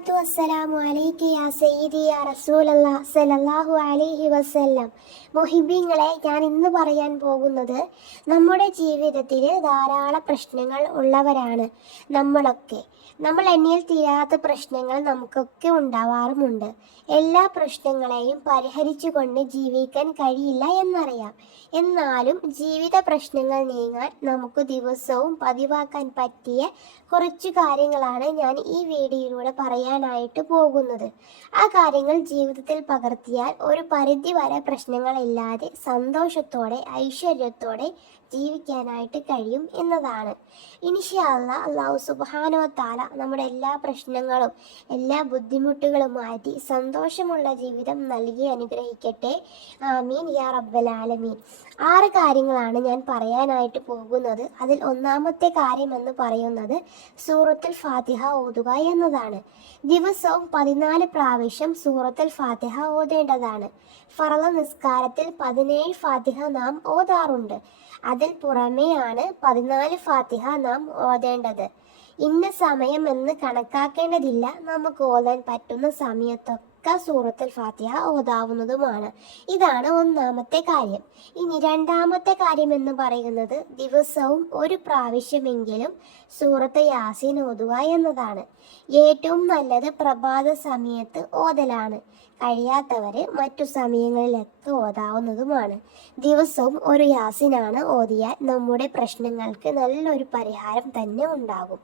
അസ്സലാത്തു വസ്സലാമു യാ സയ്യിദി യാ റസൂലല്ലാ സല്ലല്ലാഹു അലൈഹി വസല്ലം. മുഹിബീങ്ങളെ ഞാൻ ഇന്ന് പറയാൻ പോകുന്നത് നമ്മുടെ ജീവിതത്തിൽ ധാരാളം പ്രശ്നങ്ങൾ ഉള്ളവരാണ് നമ്മളൊക്കെ. നമ്മൾ എന്നിൽ തീരാത്ത പ്രശ്നങ്ങൾ നമുക്കൊക്കെ ഉണ്ടാവാറുമുണ്ട്. എല്ലാ പ്രശ്നങ്ങളെയും പരിഹരിച്ചുകൊണ്ട് ജീവിക്കാൻ കഴിയില്ല എന്നറിയാം. എന്നാലും ജീവിത പ്രശ്നങ്ങൾ നീങ്ങാൻ നമുക്ക് ദിവസവും പതിവാക്കാൻ പറ്റിയ കുറച്ച് കാര്യങ്ങളാണ് ഞാൻ ഈ വീഡിയോയിലൂടെ പറയാനായിട്ട് പോകുന്നത്. ആ കാര്യങ്ങൾ ജീവിതത്തിൽ പകർത്തിയാൽ ഒരു പരിധി വരെ പ്രശ്നങ്ങളില്ലാതെ സന്തോഷത്തോടെ ഐശ്വര്യത്തോടെ ജീവിക്കാനായിട്ട് കഴിയും എന്നതാണ്. ഇനിഷ്യാല്ല അള്ളാഹു സുബാനോ താല നമ്മുടെ എല്ലാ പ്രശ്നങ്ങളും എല്ലാ ബുദ്ധിമുട്ടുകളും മാറ്റി സന്തോഷമുള്ള ജീവിതം നൽകി അനുഗ്രഹിക്കട്ടെ. ആമീൻ യാ റബ്ബലാലമീൻ ആറ് കാര്യങ്ങളാണ് ഞാൻ പറയാനായിട്ട് പോകുന്നത്. അതിൽ ഒന്നാമത്തെ കാര്യം എന്ന് പറയുന്നത് സൂറത്തുൽ ഫാത്തിഹ ഓതുക എന്നതാണ്. ദിവസവും പതിനാല് പ്രാവശ്യം സൂറത്തുൽ ഫാത്തിഹ ഓതേണ്ടതാണ്. ഫറള നിസ്കാരത്തിൽ പതിനേഴ് ഫാത്തിഹ നാം ഓതാറുണ്ട്. അതിൽ പുറമെയാണ് പതിനാല് ഫാത്തിഹ നാം ഓതേണ്ടത്. ഇന്ന സമയം എന്ന് കണക്കാക്കേണ്ടതില്ല. നമുക്ക് ഓതാൻ പറ്റുന്ന സമയത്തൊക്കെ. സൂറത്തുൽ ഫാത്തിഹ ഓതാവുന്നതുമാണ്. ഇതാണ് ഒന്നാമത്തെ കാര്യം. ഇനി രണ്ടാമത്തെ കാര്യം എന്ന് പറയുന്നത് ദിവസവും ഒരു പ്രാവശ്യമെങ്കിലും സൂറത്ത് യാസീൻ ഓതുക എന്നതാണ്. ഏറ്റവും നല്ലത് പ്രഭാത സമയത്ത് ഓതലാണ്. കഴിയാത്തവര് മറ്റു സമയങ്ങളിലൊക്കെ ഓതാവുന്നതുമാണ്. ദിവസവും ഒരു യാസിനാണ് ഓതിയാൽ നമ്മുടെ പ്രശ്നങ്ങൾക്ക് നല്ലൊരു പരിഹാരം തന്നെ ഉണ്ടാകും.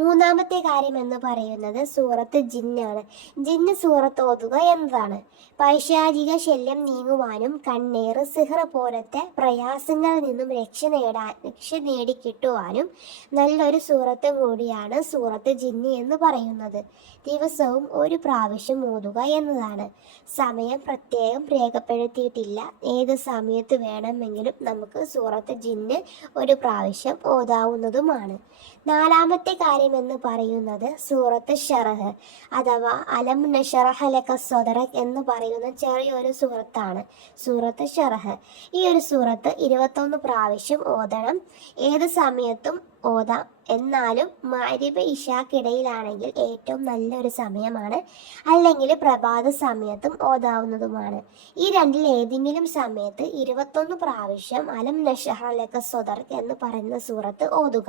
മൂന്നാമത്തെ കാര്യം എന്ന് പറയുന്നത് സൂറത്ത് ജിന്നാണ്. ജിന്ന് സൂറത്ത് ഓതുക എന്നതാണ്. പൈശാചിക ശല്യം നീങ്ങുവാനും കണ്ണീർ സിഹർ പോലത്തെ പ്രയാസങ്ങളിൽ നിന്നും രക്ഷ നേടാൻ രക്ഷ നേടിക്കിട്ടുവാനും നല്ലൊരു സൂറത്തും കൂടിയാണ് സൂറത്ത് ജിന്നി എന്ന് പറയുന്നത്. ദിവസവും ഒരു പ്രാവശ്യം ഓതുക എന്നതാണ്. സമയം പ്രത്യേകം രേഖപ്പെടുത്തിയിട്ടില്ല. ഏത് സമയത്ത് വേണമെങ്കിലും നമുക്ക് സൂറത്ത് ജിന്ന് ഒരു പ്രാവശ്യം ഓതാവുന്നതുമാണ്. നാലാമത്തെ കാര്യം എന്ന് പറയുന്നത് സൂറത്ത് ഷറഹ് അഥവാ അലം നഷറഹലക സ്വദറക് എന്ന് പറയുന്ന ചെറിയൊരു സൂറത്താണ് സൂറത്ത് ഷറഹ്. ഈ ഒരു സൂറത്ത് ഇരുപത്തൊന്ന് പ്രാവശ്യം ഓതണം. ഏത് സമയത്തും ഓതാം എന്നാലും മാരിബ് ഇഷാക്കിടയിലാണെങ്കിൽ ഏറ്റവും നല്ലൊരു സമയമാണ്. അല്ലെങ്കിൽ പ്രഭാത സമയത്തും ഓതാവുന്നതുമാണ് ഈ രണ്ടിൽ ഏതെങ്കിലും സമയത്ത് ഇരുപത്തൊന്ന് പ്രാവശ്യം അലം നഷഹലക സ്വദർക്ക് എന്ന് പറയുന്ന സൂറത്ത് ഓതുക.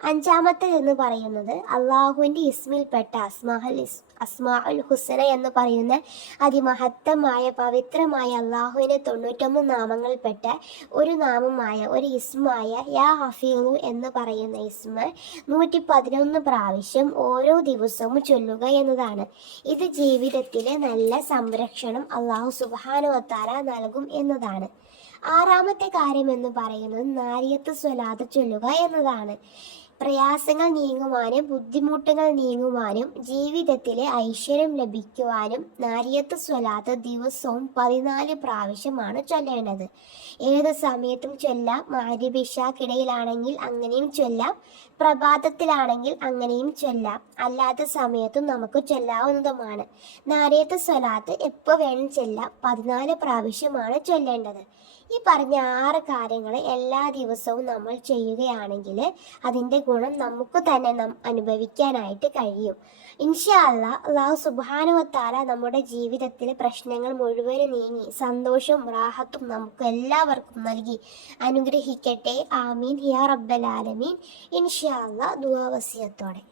അഞ്ചാമത്തെ എന്ന് പറയുന്നത് അള്ളാഹുവിന്റെ ഇസ്മിൽപ്പെട്ട അസ്മാഹൽ ഇസ് അസ്മാ ഉൽ ഹുസന എന്ന് പറയുന്ന അതിമഹത്തമായ പവിത്രമായ അള്ളാഹുവിന്റെ തൊണ്ണൂറ്റൊമ്പത് നാമങ്ങളിൽപ്പെട്ട ഒരു നാമമായ ഒരു ഇസ്മായ യാ ഹഫീറു എന്ന് പറയുന്ന ഇസ്മ നൂറ്റി പതിനൊന്ന് പ്രാവശ്യം ഓരോ ദിവസവും ചൊല്ലുക എന്നതാണ്. ഇത് ജീവിതത്തിലെ നല്ല സംരക്ഷണം അള്ളാഹു സുബാനുവത്താര നൽകും എന്നതാണ്. ആറാമത്തെ കാര്യം എന്ന് പറയുന്നത് നാരിയത്ത് സ്വലാത്ത് ചൊല്ലുക എന്നതാണ്. പ്രയാസങ്ങൾ നീങ്ങുവാനും ബുദ്ധിമുട്ടുകൾ നീങ്ങുവാനും ജീവിതത്തിലെ ഐശ്വര്യം ലഭിക്കുവാനും നാരിയത്ത് സ്വലാത്ത് ദിവസവും പതിനാല് പ്രാവശ്യമാണ് ചൊല്ലേണ്ടത്. ഏത് സമയത്തും ചൊല്ലാം. മാരിഭിഷാക്കിടയിലാണെങ്കിൽ അങ്ങനെയും ചൊല്ലാം. പ്രഭാതത്തിലാണെങ്കിൽ അങ്ങനെയും ചൊല്ലാം. അല്ലാത്ത സമയത്തും നമുക്ക് ചൊല്ലാവുന്നതുമാണ്. നാരിയത്ത് സ്വലാത്ത് എപ്പോൾ വേണം ചൊല്ലാം. പതിനാല് പ്രാവശ്യമാണ് ചൊല്ലേണ്ടത്. ഈ പറഞ്ഞ ആറ് കാര്യങ്ങൾ എല്ലാ ദിവസവും നമ്മൾ ചെയ്യുകയാണെങ്കിൽ അതിന്റെ ഗുണം നമുക്ക് തന്നെ നം അനുഭവിക്കാനായിട്ട് കഴിയും. ഇൻഷാ അല്ല അള്ളാഹു സുബാനുവത്താല നമ്മുടെ ജീവിതത്തിലെ പ്രശ്നങ്ങൾ മുഴുവനും നീങ്ങി സന്തോഷവും റാഹത്തും നമുക്ക് എല്ലാവർക്കും നൽകി അനുഗ്രഹിക്കട്ടെ. ആമീൻ. ഹിയാ റബ്ബൽ ആലമീൻ. ഇൻഷാ അല്ല ദുവാവസ്യത്തോടെ